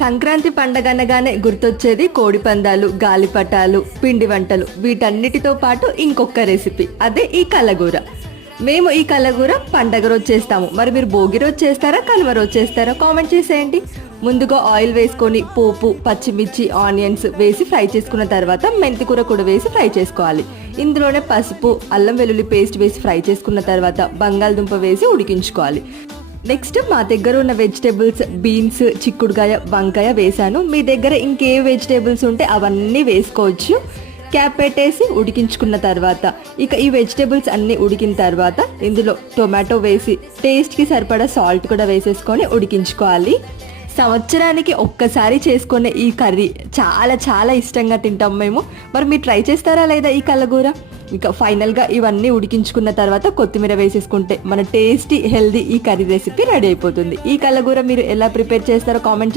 సంక్రాంతి పండగ అనగానే గుర్తొచ్చేది కోడి పందాలు గాలిపటాలు పిండి వంటలు. వీటన్నిటితో పాటు ఇంకొక రెసిపీ అదే ఈ కలగూర. మేము ఈ కలగూర పండగ రోజు చేస్తాము. మరి మీరు భోగి రోజు చేస్తారా కలువ రోజు చేస్తారా? కామెంట్ చేసేయండి. ముందుగా ఆయిల్ వేసుకొని పోపు పచ్చిమిర్చి ఆనియన్స్ వేసి ఫ్రై చేసుకున్న తర్వాత మెంతికూర కూడా వేసి ఫ్రై చేసుకోవాలి. ఇందులోనే పసుపు అల్లం వెల్లుల్లి పేస్ట్ వేసి ఫ్రై చేసుకున్న తర్వాత బంగాళదుంప వేసి ఉడికించుకోవాలి. నెక్స్ట్ మా దగ్గర ఉన్న వెజిటేబుల్స్ బీన్స్ చిక్కుడుకాయ వంకాయ వేసాను మీ దగ్గర ఇంకే వెజిటేబుల్స్ ఉంటే అవన్నీ వేసుకోవచ్చు. క్యాప్ పెట్టేసి ఉడికించుకున్న తర్వాత ఇక ఈ వెజిటేబుల్స్ అన్నీ ఉడికిన తర్వాత ఇందులో టొమాటో వేసి టేస్ట్కి సరిపడా సాల్ట్ కూడా వేసేసుకొని ఉడికించుకోవాలి. సంవత్సరానికి ఒక్కసారి చేసుకునే ఈ కర్రీ చాలా చాలా ఇష్టంగా తింటాం మేము. మరి మీరు ట్రై చేస్తారా లేదా ఈ కలగూర ఇక ఫైనల్గా ఇవన్నీ ఉడికించుకున్న తర్వాత కొత్తిమీర వేసేసుకుంటే మన టేస్టీ హెల్దీ ఈ కర్రీ రెసిపీ రెడీ అయిపోతుంది. ఈ కలగూర మీరు ఎలా ప్రిపేర్ చేస్తారో కామెంట్ చేసి